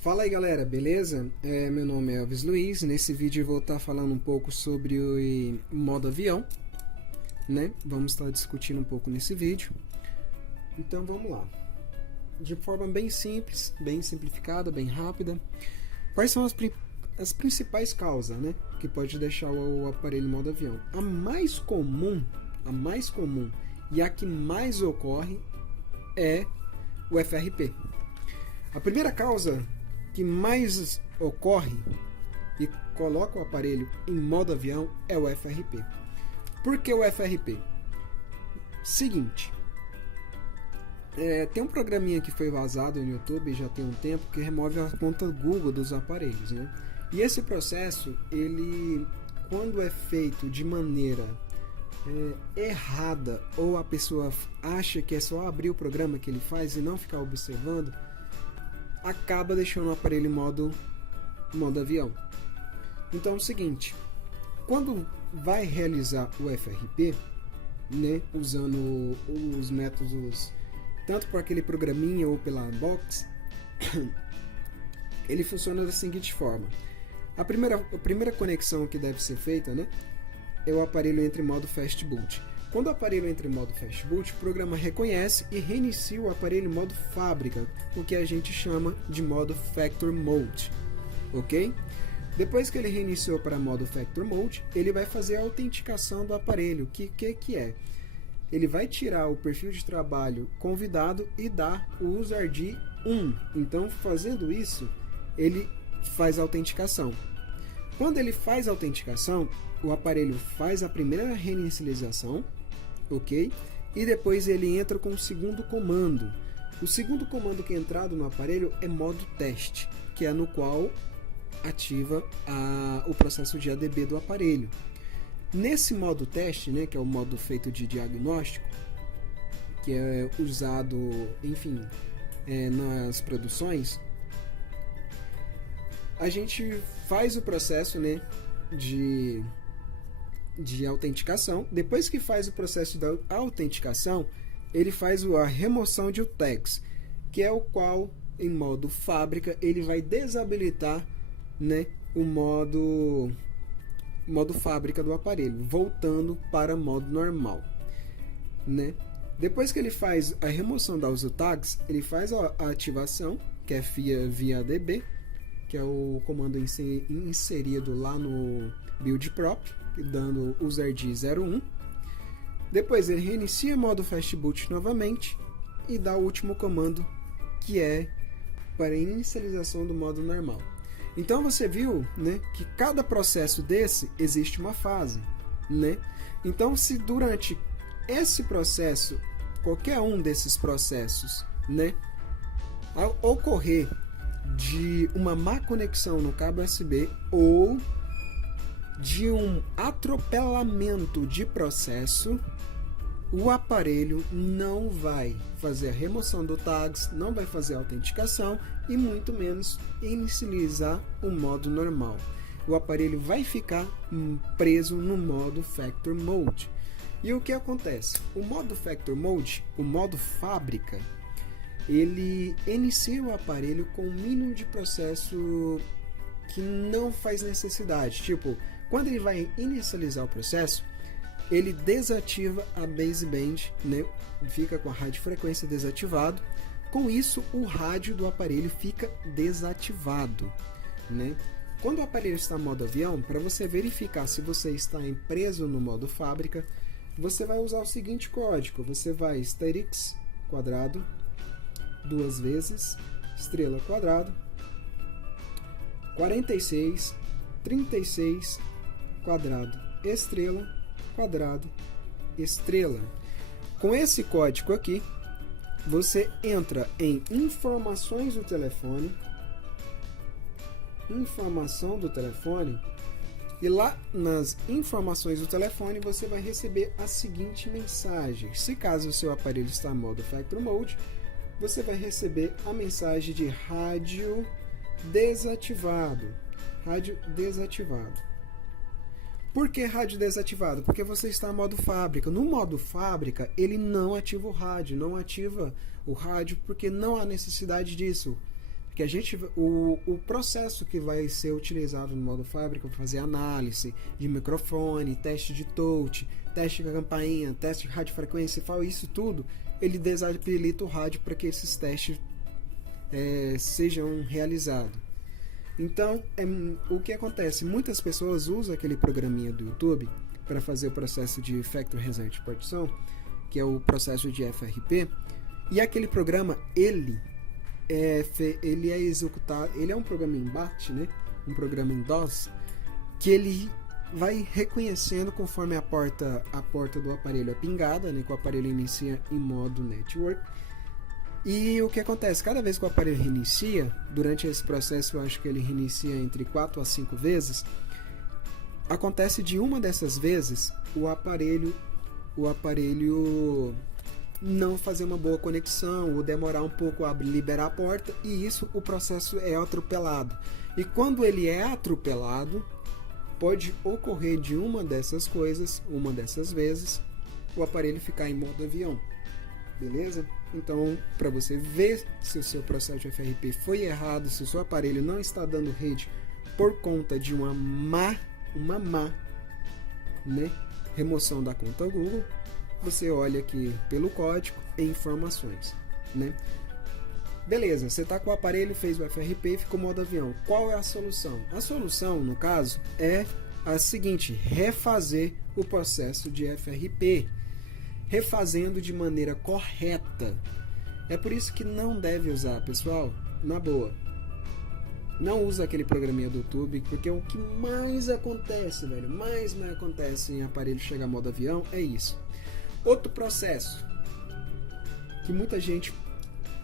Fala aí galera, beleza? Meu nome é Elvis Luiz. Nesse vídeo eu vou estar falando um pouco sobre o modo avião, né? Vamos estar discutindo um pouco nesse vídeo. Então vamos lá. De forma bem simples, bem simplificada, bem rápida. Quais são as principais causas, né, que pode deixar o aparelho em modo avião? A mais comum e a que mais ocorre é o FRP. A primeira causa que mais ocorre e coloca o aparelho em modo avião é o FRP. Por que o FRP? Seguinte, tem um programinha que foi vazado no YouTube já tem um tempo que remove a conta Google dos aparelhos, né? E esse processo, ele, quando é feito de maneira errada, ou a pessoa acha que é só abrir o programa que ele faz e não ficar observando, acaba deixando o aparelho em modo avião. Então é o seguinte, quando vai realizar o FRP, né, usando os métodos tanto por aquele programinha ou pela box, ele funciona da seguinte forma. A primeira conexão que deve ser feita, né, é o aparelho entra em modo Fast Boot. Quando o aparelho entra em modo Fast Boot, o programa reconhece e reinicia o aparelho em modo fábrica, o que a gente chama de modo Factory Mode, ok? Depois que ele reiniciou para modo Factory Mode, ele vai fazer a autenticação do aparelho. Que é? Ele vai tirar o perfil de trabalho convidado e dar o user ID 1. Então, fazendo isso, ele faz a autenticação. Quando ele faz a autenticação, o aparelho faz a primeira reinicialização, ok? E depois ele entra com o segundo comando. O segundo comando que é entrado no aparelho é modo teste, que é no qual ativa o processo de ADB do aparelho. Nesse modo teste, né, que é o modo feito de diagnóstico, que é usado, enfim, nas produções, a gente faz o processo, né, de autenticação. Depois que faz o processo da autenticação, ele faz a remoção de tags, que é o qual, em modo fábrica, ele vai desabilitar, né, o modo fábrica do aparelho, voltando para modo normal, né? Depois que ele faz a remoção da user tags, ele faz a ativação, que é via ADB, que é o comando inserido lá no build prop, dando user ID 01. Depois ele reinicia o modo Fast Boot novamente e dá o último comando, que é para a inicialização do modo normal. Então você viu, né, que cada processo desse existe uma fase, né? Então, se durante esse processo, qualquer um desses processos, né, ao ocorrer de uma má conexão no cabo USB ou de um atropelamento de processo, o aparelho não vai fazer a remoção do tags, não vai fazer a autenticação e muito menos inicializar o modo normal. O aparelho vai ficar preso no modo Factory Mode. E o que acontece? O modo Factory Mode, o modo fábrica, ele inicia o aparelho com um mínimo de processo que não faz necessidade. Tipo, quando ele vai inicializar o processo, ele desativa a baseband, né? Fica com a radiofrequência desativado. Com isso, o rádio do aparelho fica desativado, né? Quando o aparelho está em modo avião, para você verificar se você está preso no modo fábrica, você vai usar o seguinte código. Você vai * quadrado, 2 vezes, estrela quadrado, 46, 36, quadrado, estrela, quadrado, estrela. Com esse código aqui, você entra em informações do telefone, informação do telefone, e lá nas informações do telefone você vai receber a seguinte mensagem. Se caso o seu aparelho está em modo Factory Mode, você vai receber a mensagem de rádio desativado. Rádio desativado. Por que rádio desativado? Porque você está em modo fábrica. No modo fábrica, ele não ativa o rádio, porque não há necessidade disso. que o processo que vai ser utilizado no modo fábrica para fazer análise de microfone, teste de touch, teste de campainha, teste de radiofrequência, isso tudo, ele desabilita o rádio para que esses testes sejam realizados. Então, o que acontece? Muitas pessoas usam aquele programinha do YouTube para fazer o processo de Factory Reset Partition, que é o processo de FRP, e aquele programa, ele é executado, ele é um programa em BAT, né? Um programa em DOS, que ele vai reconhecendo conforme a porta do aparelho é pingada, né? Que o aparelho inicia em modo network. E o que acontece? Cada vez que o aparelho reinicia, durante esse processo eu acho que ele reinicia entre 4 a 5 vezes, acontece de uma dessas vezes o aparelho não fazer uma boa conexão ou demorar um pouco a liberar a porta, e isso o processo é atropelado. E quando ele é atropelado, pode ocorrer de uma dessas vezes, o aparelho ficar em modo avião. Beleza? Então, para você ver se o seu processo de FRP foi errado, se o seu aparelho não está dando rede por conta de uma má né, remoção da conta Google, você olha aqui pelo código e informações, né? Beleza, você está com o aparelho, fez o FRP e ficou modo avião. Qual é a solução? A solução, no caso, é a seguinte: refazer o processo de FRP, refazendo de maneira correta. É por isso que não deve usar, pessoal, na boa. Não usa aquele programinha do YouTube, porque o que mais acontece, velho, mais acontece em aparelho chegar modo avião é isso. Outro processo que muita gente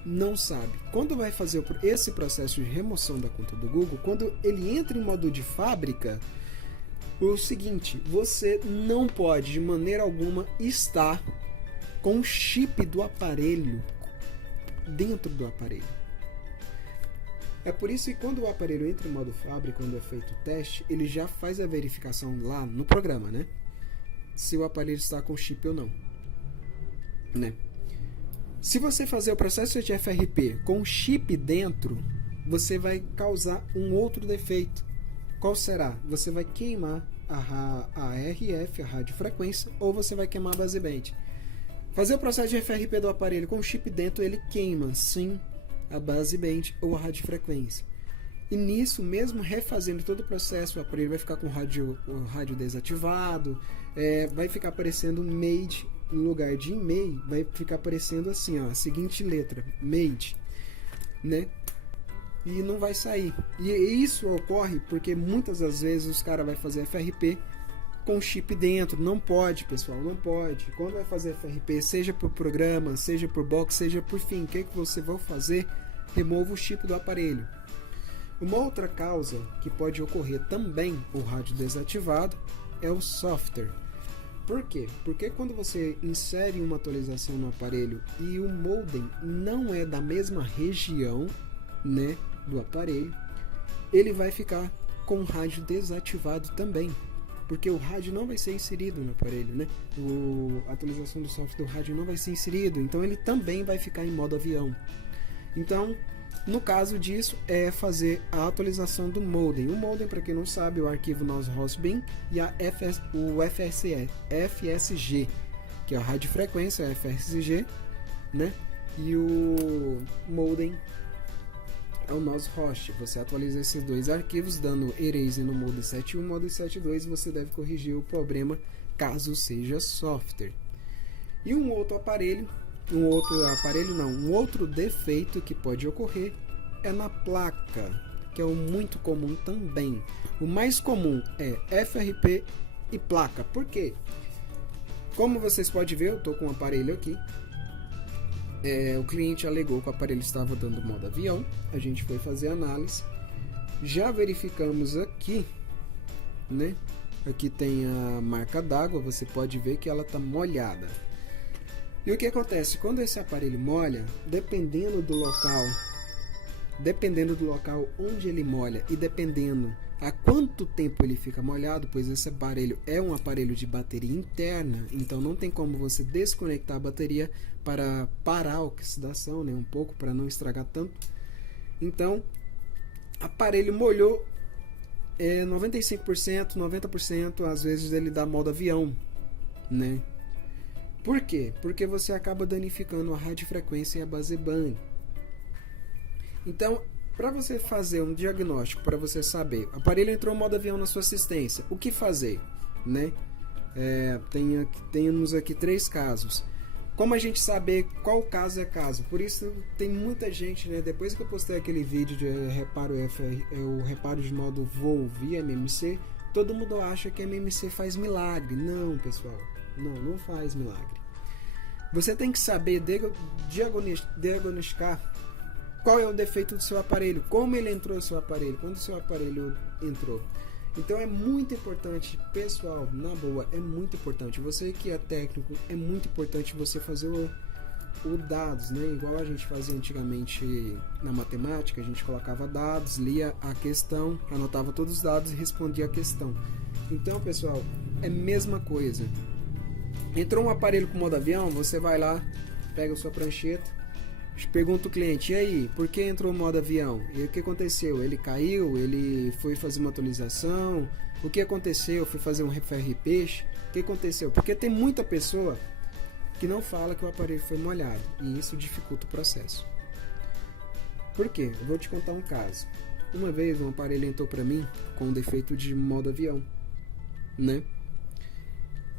não sabe. Quando vai fazer esse processo de remoção da conta do Google, quando ele entra em modo de fábrica, o seguinte: você não pode de maneira alguma estar com o chip do aparelho dentro do aparelho. É por isso que quando o aparelho entra em modo fábrica, quando é feito o teste, ele já faz a verificação lá no programa, né? Se o aparelho está com chip ou não, né? Se você fazer o processo de FRP com chip dentro, você vai causar um outro defeito. Qual será? Você vai queimar a RF, a radiofrequência, ou você vai queimar a baseband. Fazer o processo de FRP do aparelho com chip dentro, ele queima, sim, a baseband ou a radiofrequência. E nisso, mesmo refazendo todo o processo, o aparelho vai ficar com o rádio desativado, vai ficar aparecendo made no lugar de e-mail, vai ficar aparecendo assim, ó, a seguinte letra, made, né? E não vai sair. E isso ocorre porque muitas das vezes os caras vão fazer FRP com chip dentro. Não pode, pessoal, não pode. Quando vai fazer FRP, seja por programa, seja por box, seja por fim, o que você vai fazer? Remova o chip do aparelho. Uma outra causa que pode ocorrer também, o rádio desativado, é o software. Por quê? Porque quando você insere uma atualização no aparelho e o modem não é da mesma região, né, do aparelho, ele vai ficar com o rádio desativado também, porque o rádio não vai ser inserido no aparelho, né? A atualização do software do rádio não vai ser inserido, então ele também vai ficar em modo avião. Então, no caso disso, é fazer a atualização do modem. O modem, para quem não sabe, é o arquivo NOS/ROS/BIN e o FSG, que é a radiofrequência, a FSG, né? E o modem é o NOS/ROS. Você atualiza esses dois arquivos, dando erase no modem 7.1 e modem 7.2, você deve corrigir o problema caso seja software. E um outro defeito que pode ocorrer é na placa, que é o muito comum também. O mais comum é FRP e placa. Por quê? Como vocês podem ver, eu estou com um aparelho aqui. O cliente alegou que o aparelho estava dando modo avião. A gente foi fazer análise. Já verificamos aqui, né? Aqui tem a marca d'água. Você pode ver que ela está molhada. E o que acontece? Quando esse aparelho molha, dependendo do local onde ele molha e dependendo a quanto tempo ele fica molhado, pois esse aparelho é um aparelho de bateria interna, então não tem como você desconectar a bateria para parar a oxidação, né, um pouco, para não estragar tanto. Então, aparelho molhou 95%, 90%, às vezes ele dá modo avião, né? Por quê? Porque você acaba danificando a radiofrequência e a baseband. Então, para você fazer um diagnóstico, para você saber, o aparelho entrou em modo avião na sua assistência, o que fazer, né? Temos aqui 3 casos. Como a gente saber qual caso é caso? Por isso tem muita gente, né? Depois que eu postei aquele vídeo de o reparo de modo voo via MMC, todo mundo acha que a MMC faz milagre. Não, pessoal, não faz milagre. Você tem que saber diagnosticar qual é o defeito do seu aparelho, como ele entrou no seu aparelho, quando o seu aparelho entrou. Então é muito importante, pessoal, na boa, é muito importante. Você que é técnico, é muito importante você fazer o dados, né? Igual a gente fazia antigamente na matemática, a gente colocava dados, lia a questão, anotava todos os dados e respondia a questão. Então, pessoal, é a mesma coisa. Entrou um aparelho com modo avião, você vai lá, pega a sua prancheta, pergunta o cliente, e aí, por que entrou no modo avião? E o que aconteceu? Ele caiu? Ele foi fazer uma atualização? O que aconteceu? Foi fazer um FRP? O que aconteceu? Porque tem muita pessoa que não fala que o aparelho foi molhado, e isso dificulta o processo. Por quê? Eu vou te contar um caso. Uma vez um aparelho entrou para mim com um defeito de modo avião, né?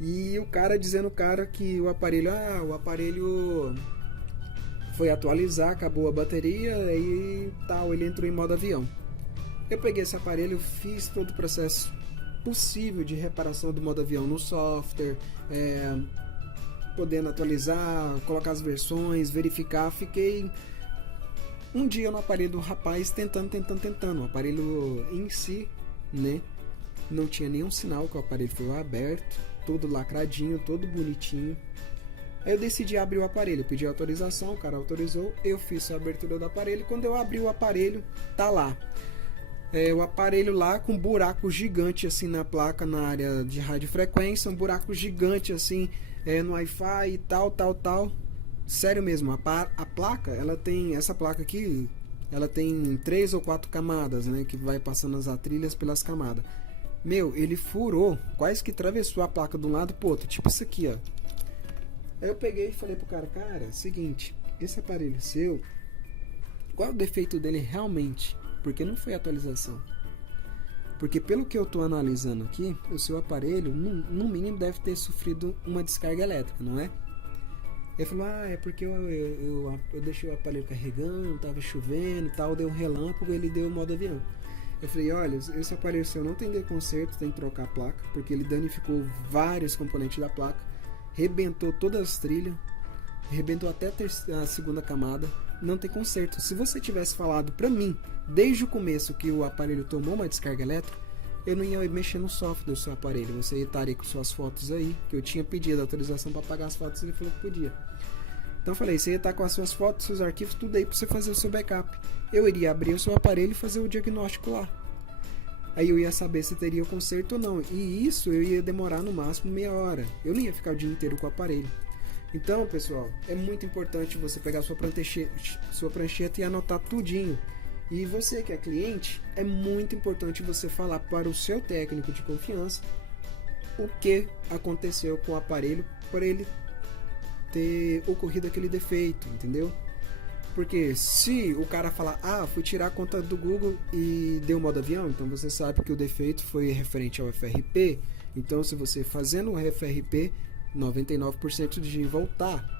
E o cara dizendo que o aparelho foi atualizar, acabou a bateria e tal, ele entrou em modo avião. Eu peguei esse aparelho, fiz todo o processo possível de reparação do modo avião no software, podendo atualizar, colocar as versões, verificar. Fiquei um dia no aparelho do rapaz tentando. O aparelho em si, né, não tinha nenhum sinal que o aparelho foi aberto, todo lacradinho, todo bonitinho. Aí eu decidi abrir o aparelho, eu pedi autorização, o cara autorizou, eu fiz a abertura do aparelho. Quando eu abri o aparelho, tá lá o aparelho lá com um buraco gigante assim na placa, na área de radiofrequência, um buraco gigante assim no Wi-Fi e tal. Sério mesmo, a placa, essa placa aqui, ela tem 3 ou 4 camadas, né, que vai passando as trilhas pelas camadas. Meu, ele furou, quase que atravessou a placa de um lado pro outro, tipo isso aqui, ó. Aí eu peguei e falei pro cara, seguinte, esse aparelho seu, qual é o defeito dele realmente? Porque não foi atualização. Porque pelo que eu tô analisando aqui, o seu aparelho, no mínimo, deve ter sofrido uma descarga elétrica, não é? Ele falou, é porque eu deixei o aparelho carregando, tava chovendo e tal, deu um relâmpago, ele deu o modo avião. Eu falei, olha, esse aparelho seu não tem de conserto, tem que trocar a placa, porque ele danificou vários componentes da placa, rebentou todas as trilhas, rebentou até a segunda camada, não tem conserto. Se você tivesse falado pra mim, desde o começo, que o aparelho tomou uma descarga elétrica, eu não ia mexer no software do seu aparelho, você estaria com suas fotos aí, que eu tinha pedido a autorização para apagar as fotos, ele falou que podia. Então eu falei, você ia estar com as suas fotos, seus arquivos, tudo aí para você fazer o seu backup. Eu iria abrir o seu aparelho e fazer o diagnóstico lá. Aí eu ia saber se teria o conserto ou não. E isso eu ia demorar no máximo meia hora. Eu não ia ficar o dia inteiro com o aparelho. Então, pessoal, é muito importante você pegar sua prancheta e anotar tudinho. E você que é cliente, é muito importante você falar para o seu técnico de confiança o que aconteceu com o aparelho para ele ter ocorrido aquele defeito, entendeu? Porque se o cara falar, fui tirar a conta do Google e deu modo avião, então você sabe que o defeito foi referente ao FRP. Então, se você fazendo o FRP, 99% de voltar.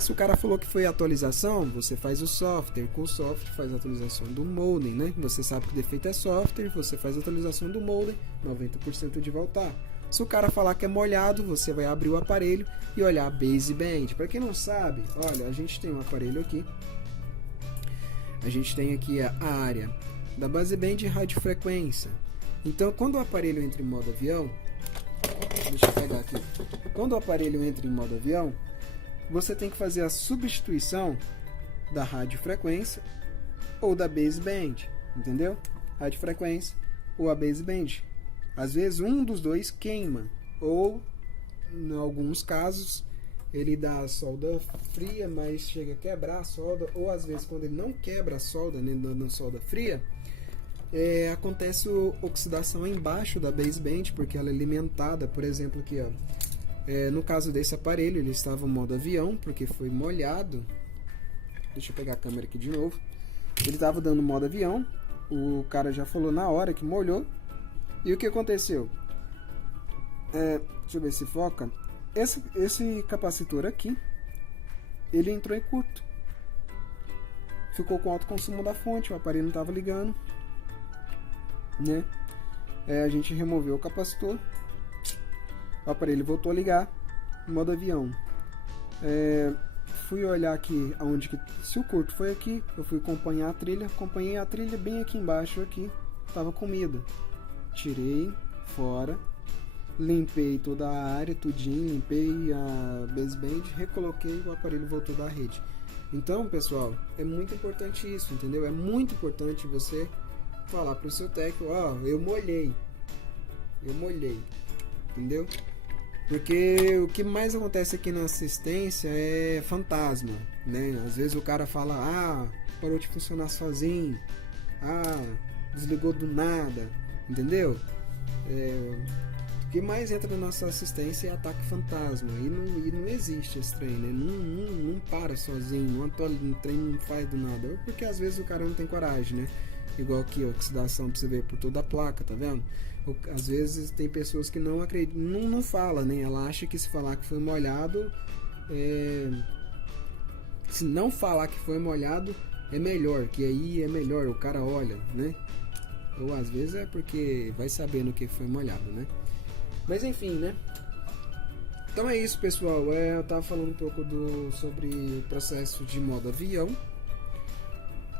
Se o cara falou que foi atualização, você faz o software. Com o software faz a atualização do modem, né? Você sabe que o defeito é software, você faz a atualização do modem, 90% de voltar. Se o cara falar que é molhado, você vai abrir o aparelho e olhar a baseband. Para quem não sabe, olha, a gente tem um aparelho aqui. A gente tem aqui a área da baseband e radiofrequência. Então, quando o aparelho entra em modo avião, deixa eu pegar aqui. Quando o aparelho entra em modo avião, você tem que fazer a substituição da radiofrequência ou da baseband, entendeu? Radiofrequência ou a baseband. Às vezes um dos dois queima, ou em alguns casos ele dá a solda fria, mas chega a quebrar a solda, ou às vezes quando ele não quebra a solda, né, dando solda fria, acontece oxidação embaixo da baseband, porque ela é alimentada, por exemplo, aqui, ó. No caso desse aparelho, ele estava em modo avião, porque foi molhado. Deixa eu pegar a câmera aqui de novo. Ele estava dando modo avião, o cara já falou na hora que molhou. E o que aconteceu? Deixa eu ver se foca. Esse capacitor aqui, ele entrou em curto. Ficou com alto consumo da fonte, o aparelho não estava ligando, né? A gente removeu o capacitor, o aparelho voltou a ligar, modo avião. Fui olhar aqui aonde que, se o curto foi aqui, eu fui acompanhar acompanhei a trilha bem aqui embaixo, aqui estava comida. Tirei fora, limpei toda a área, tudinho, limpei a baseband, recoloquei, o aparelho voltou da rede. Então, pessoal, é muito importante isso, entendeu? É muito importante você falar para o seu técnico, eu molhei, entendeu? Porque o que mais acontece aqui na assistência é fantasma, né? Às vezes o cara fala, parou de funcionar sozinho, desligou do nada, entendeu? O que mais entra na nossa assistência é ataque fantasma, e não existe esse trem, né? Não para sozinho, o trem não faz do nada, porque às vezes o cara não tem coragem, né? Igual aqui, a oxidação pra você ver por toda a placa, tá vendo? Às vezes tem pessoas que não acreditam, não fala, né? Ela acha que se falar que foi molhado, se não falar que foi molhado, é melhor, que aí é melhor, o cara olha, né? Ou às vezes é porque vai sabendo que foi molhado, né? Mas enfim, né? Então é isso, pessoal. Eu tava falando um pouco sobre o processo de modo avião.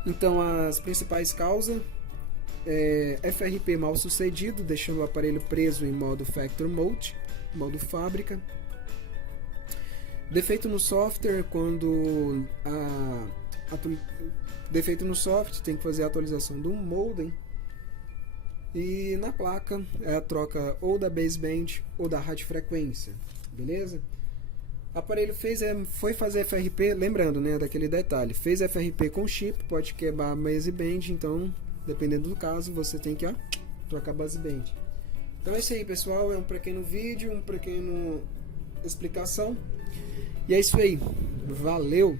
Então as principais causas: FRP mal sucedido, deixando o aparelho preso em modo Factory Mode, modo fábrica. Defeito no software, quando defeito no software, tem que fazer a atualização do modem. E na placa é a troca ou da baseband ou da radiofrequência, beleza? O aparelho foi fazer FRP, lembrando, né, daquele detalhe, fez FRP com chip, pode quebrar a baseband, então dependendo do caso você tem que trocar a baseband. Então é isso aí, pessoal, é um pequeno vídeo, uma pequena explicação, e é isso aí, valeu!